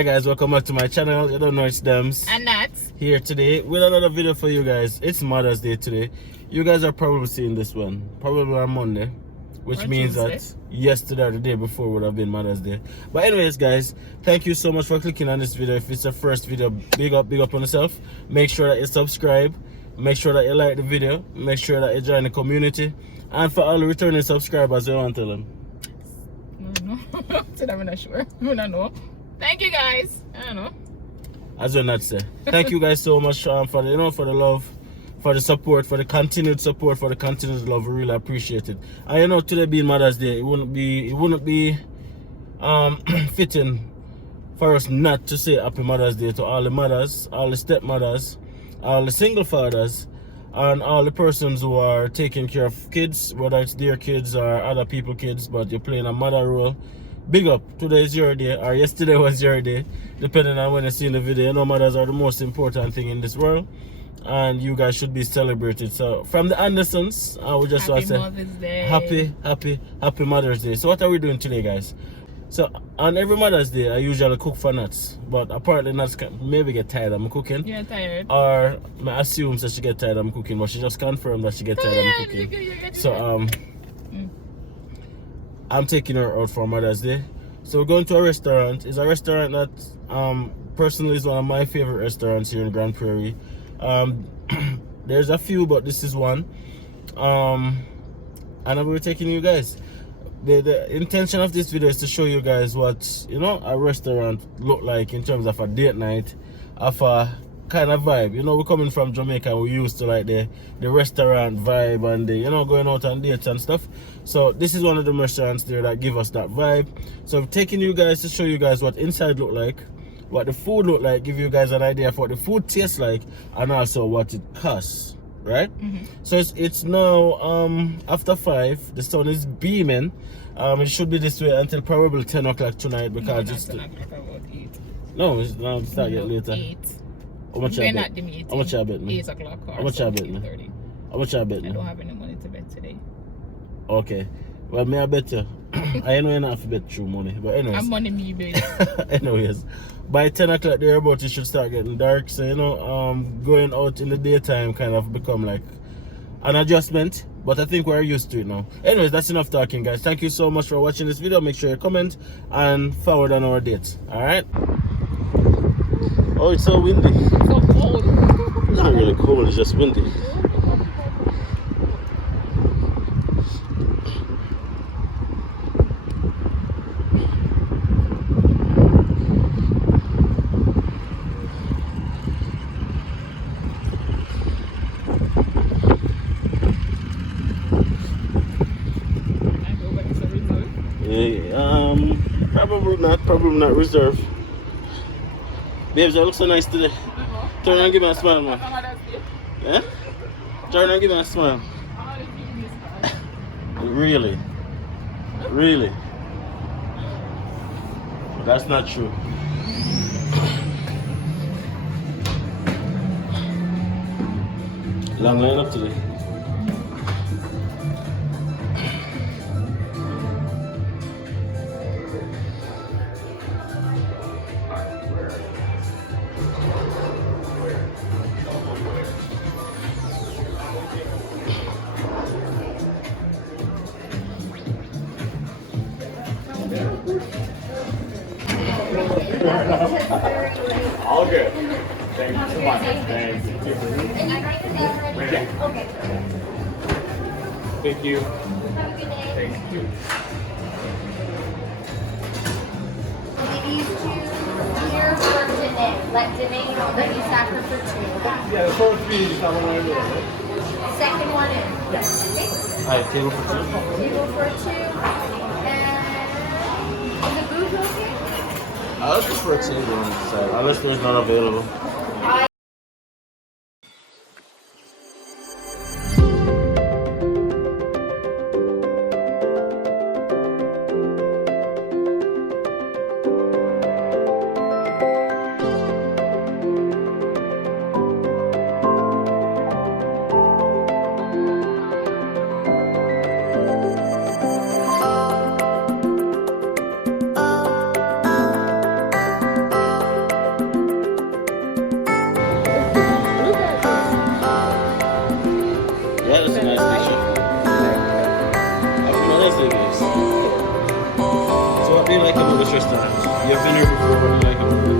Hi guys, welcome back to my channel. You don't know it's Dems. And that's here today with another video for you guys. It's Mother's Day today. You guys are probably seeing this one probably on Monday, which means that yesterday or the day before would have been Mother's Day. But anyways guys, thank you so much for clicking on this video. If it's your first video, big up on yourself. Make sure that you subscribe, make sure that you like the video, make sure that you join the community, and for all the returning subscribers, I want to tell them. No. I'm not sure. I don't know. Thank you guys. I don't know. As well not say. Thank you guys so much for the for the love, for the support, for the continued support, for the continued love. We really appreciate it. And today being Mother's Day, it wouldn't be fitting for us not to say Happy Mother's Day to all the mothers, all the stepmothers, all the single fathers, and all the persons who are taking care of kids, whether it's their kids or other people's kids, but you're playing a mother role. Big up. Today is your day, or yesterday was your day, depending on when you see the video. Mothers are the most important thing in this world, and you guys should be celebrated. So from the Andersons, I would just want to say happy Mother's Day. So what are we doing today, guys? So on every Mother's Day, I usually cook for Nuts, but apparently Nuts maybe get tired of me cooking. You're tired. Or I assume that she get tired of me cooking, but she just confirmed that she get tired of me cooking. So I'm taking her out for Mother's Day. So we're going to a restaurant. It's a restaurant that personally is one of my favorite restaurants here in Grande Prairie. There's a few, but this is one. And I will be taking you guys. The intention of this video is to show you guys what a restaurant look like in terms of a date night, of a kind of vibe. We're coming from Jamaica, we used to like the restaurant vibe and the going out on dates and stuff. So this is one of the restaurants there that give us that vibe. So I'm taking you guys to show you guys what inside look like, what the food look like, give you guys an idea of what the food tastes like, and also what it costs, right? So it's now after 5. The sun is beaming. It should be this way until probably 10 o'clock tonight, because it's 10 o'clock, about 8. No, it's not start yet later. 8. How much I bet? How much I bet me? 8 o'clock. How much I bet me? How much I bet me? I don't have any money to bet today. Okay. Well, me I bet you. I know you not have to bet true money, but anyways. I'm money me, baby. Anyways, by 10 o'clock thereabout, it should start getting dark. So going out in the daytime kind of become like an adjustment. But I think we're used to it now. Anyways, that's enough talking, guys. Thank you so much for watching this video. Make sure you comment and forward on our dates. Alright? Oh, it's so windy. It's so cold. It's not really cold, it's just windy. Probably not reserved. Babes, I look so nice today. Turn around and give me a smile, man. Yeah? Turn around and give me a smile. Really? Really? That's not true. Long line up today. All good. Thank you so much. Thank you. Okay. Thank you. Have a good day. Thank you. These two here for Janae. Let Janae know that you sat her for 2. Yeah, the first three is not one right. Second one in. Yes. Okay. Alright, table for 2. Table for 2. And is the booth okay? I'll just for a table on the side, unless there's none available. this restaurant? You've been here before, what do you like about it?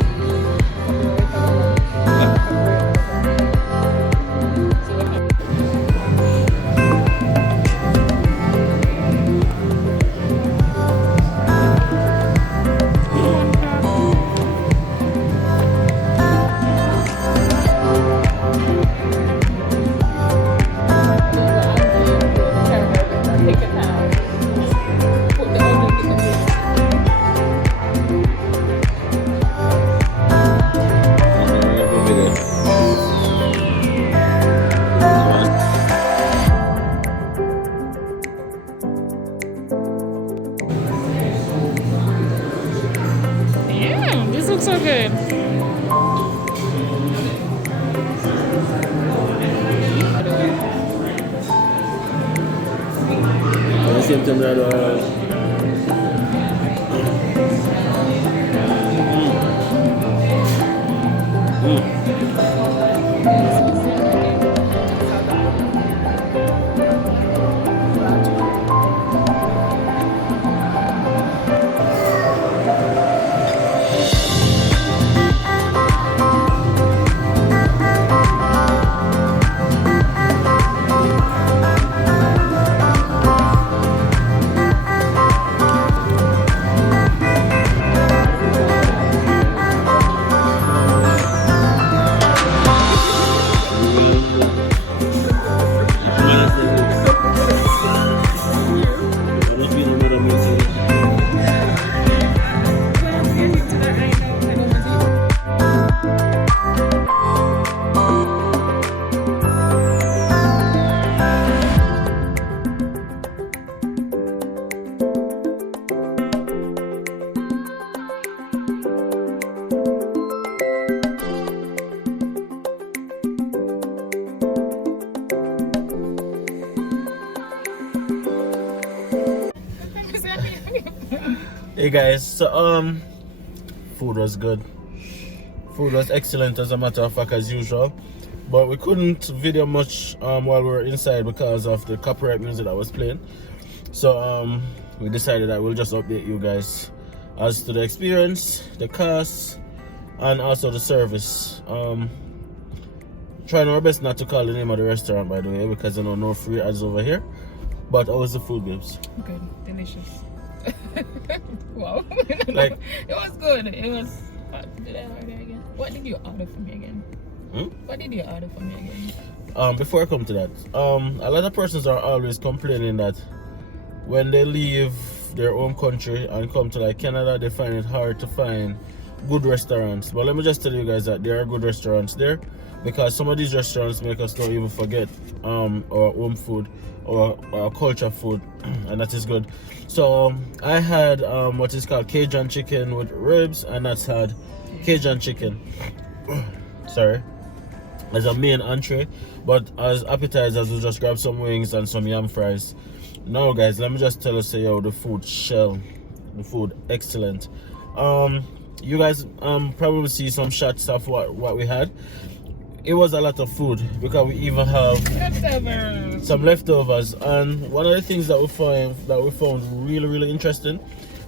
Yeah, this looks so good. At the same time, that Hey guys, so food was good. Food was excellent as a matter of fact as usual. But we couldn't video much while we were inside because of the copyright music that was playing. So we decided that we'll just update you guys as to the experience, the cost, and also the service. Trying our best not to call the name of the restaurant, by the way, because I know no free ads over here. But how was the food, babes? Good, delicious. Wow. Like, it was good. It was. Did I order again? What did you order for me again? What did you order for me again? Before I come to that, a lot of persons are always complaining that when they leave their home country and come to like Canada, they find it hard to find good restaurants. But let me just tell you guys that there are good restaurants there, because some of these restaurants make us not even forget our home food or our culture food, and that is good. So I had what is called Cajun chicken with ribs, and that's had Cajun chicken sorry, as a main entree, but as appetizers we just grab some wings and some yam fries. Now guys, let me just tell us, yo, the food excellent. You guys probably see some shots of what we had. It was a lot of food because we even have some leftovers. And one of the things that we found really interesting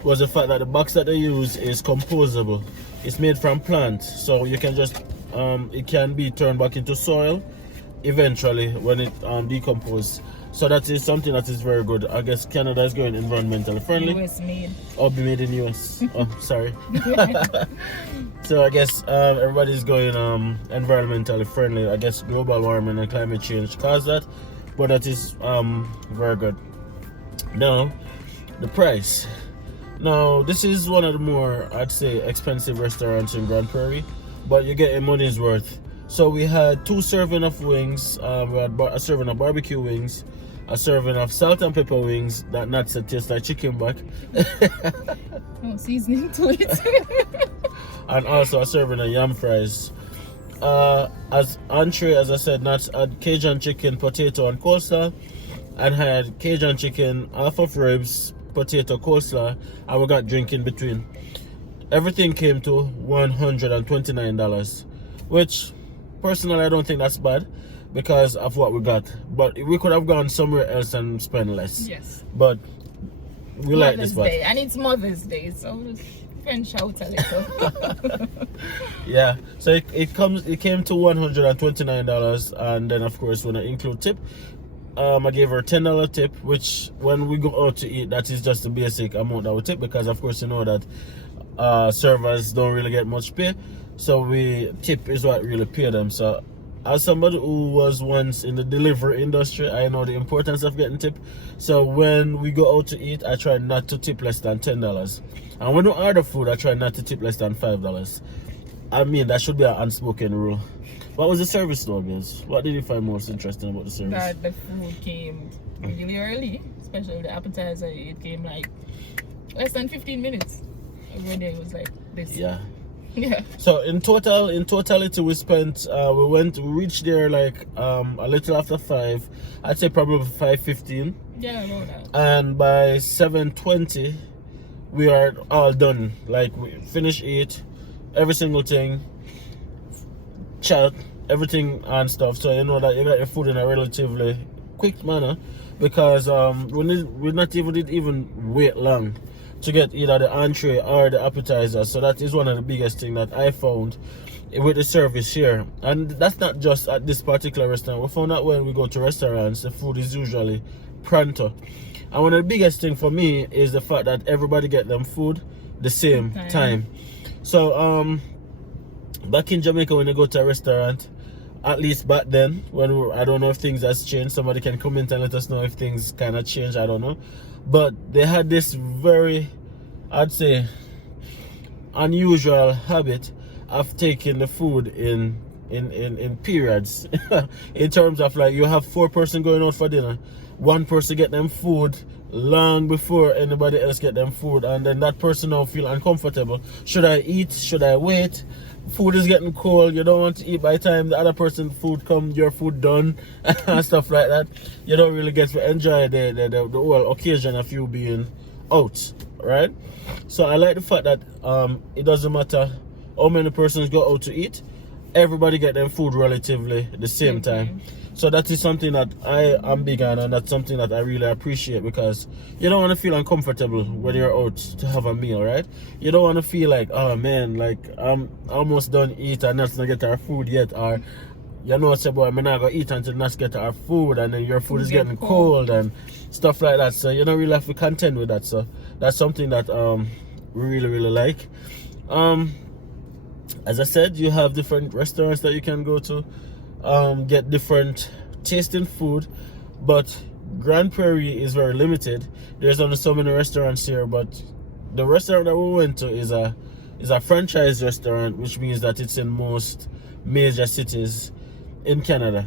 was the fact that the box that they use is composable. It's made from plant, so you can just it can be turned back into soil eventually when it decomposes. So that is something that is very good. I guess Canada is going environmentally friendly. US made. Or be made in US. Oh, sorry. So I guess everybody's going environmentally friendly. I guess global warming and climate change caused that, but that is very good. Now, the price. Now, this is one of the more, I'd say, expensive restaurants in Grande Prairie, but you get your money's worth. So we had 2 servings of wings. We had a serving of barbecue wings, a serving of salt and pepper wings that not taste like chicken back. No seasoning to it. And also a serving of yam fries. As entree, as I said, nuts had Cajun chicken, potato, and coleslaw, and had Cajun chicken, half of ribs, potato, coleslaw, and we got drink in between. Everything came to $129, which personally I don't think that's bad because of what we got. But we could have gone somewhere else and spent less. Yes. But we like this Mother's spot. Day, and it's Mother's Day, so Friend shout a little. Yeah, so it came to $129, and then of course when I include tip, I gave her $10 tip, which when we go out to eat, that is just the basic amount that we tip, because of course you know that servers don't really get much pay, so we tip is what really pay them. So as somebody who was once in the delivery industry, I know the importance of getting tip. So when we go out to eat, I try not to tip less than $10, and when we order food, I try not to tip less than $5. I mean, that should be an unspoken rule. What was the service though, guys? What did you find most interesting about the service? That the food came really early, especially with the appetizer. It came like less than 15 minutes. Every day was like this. Yeah. Yeah. So in totality, we spent we reached there like a little after 5. I'd say probably 5:15. Yeah, about that. And by 7:20, we are all done. Like we finished eat every single thing, chat, everything and stuff. So you know that you got your food in a relatively quick manner, because we not even wait long to get either the entree or the appetizer. So that is one of the biggest things that I found with the service here. And that's not just at this particular restaurant. We found that when we go to restaurants, the food is usually pronto. And one of the biggest thing for me is the fact that everybody get them food the same time. So back in Jamaica, when you go to a restaurant, at least back then, I don't know if things has changed. Somebody can comment and let us know if things kind of changed. I don't know. But they had this very, I'd say, unusual habit of taking the food in periods. In terms of like, you have 4 person going out for dinner, 1 person get them food long before anybody else get them food, and then that person now feel uncomfortable. Should I eat? Should I wait? Food is getting cold. You don't want to eat by the time the other person's food come, your food done, and stuff like that. You don't really get to enjoy the whole occasion of you being out, right? So I like the fact that it doesn't matter how many persons go out to eat, everybody get them food relatively the same time. So that is something that I am big on, and that's something that I really appreciate, because you don't want to feel uncomfortable when you're out to have a meal, right? You don't want to feel like, oh man, like I'm almost done eat and not get our food yet, or you know, say, boy, I'm not gonna eat until not get our food, and then your food is getting cold and stuff like that. So you don't really have to contend with that. So that's something that we really like. As I said, you have different restaurants that you can go to, get different tasting food, but Grande Prairie is very limited. There's only so many restaurants here, but the restaurant that we went to is a franchise restaurant, which means that it's in most major cities in Canada.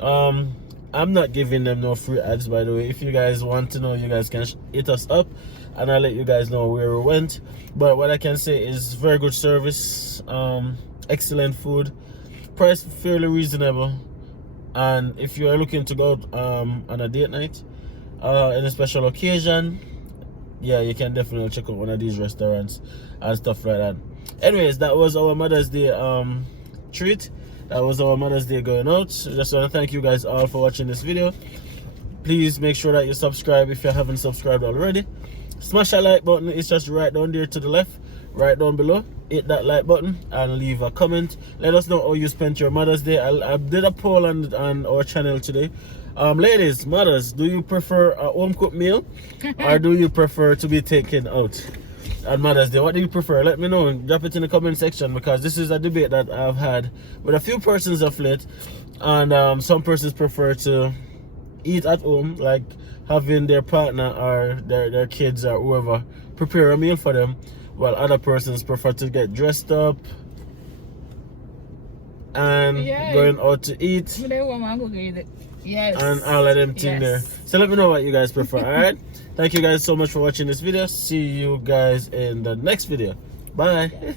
I'm not giving them no free ads, by the way. If you guys want to know, you guys can hit us up and I'll let you guys know where we went. But what I can say is very good service, excellent food, price fairly reasonable, and if you are looking to go out on a date night, in a special occasion, yeah, you can definitely check out one of these restaurants and stuff like that. Anyways, that was our Mother's Day treat. That was our Mother's Day going out. So just want to thank you guys all for watching this video. Please make sure that you subscribe if you haven't subscribed already. Smash that like button. It's just right down there to the left, right down below. Hit that like button and leave a comment. Let us know how you spent your Mother's Day. I did a poll on our channel today. Ladies, mothers, do you prefer a home cooked meal or do you prefer to be taken out on Mother's Day? What do you prefer? Let me know and drop it in the comment section, because this is a debate that I've had with a few persons of late, and some persons prefer to eat at home, like having their partner or their kids or whoever prepare a meal for them, while other persons prefer to get dressed up and going out to eat and all of them things there. So let me know what you guys prefer. All right, thank you guys so much for watching this video. See you guys in the next video. Bye.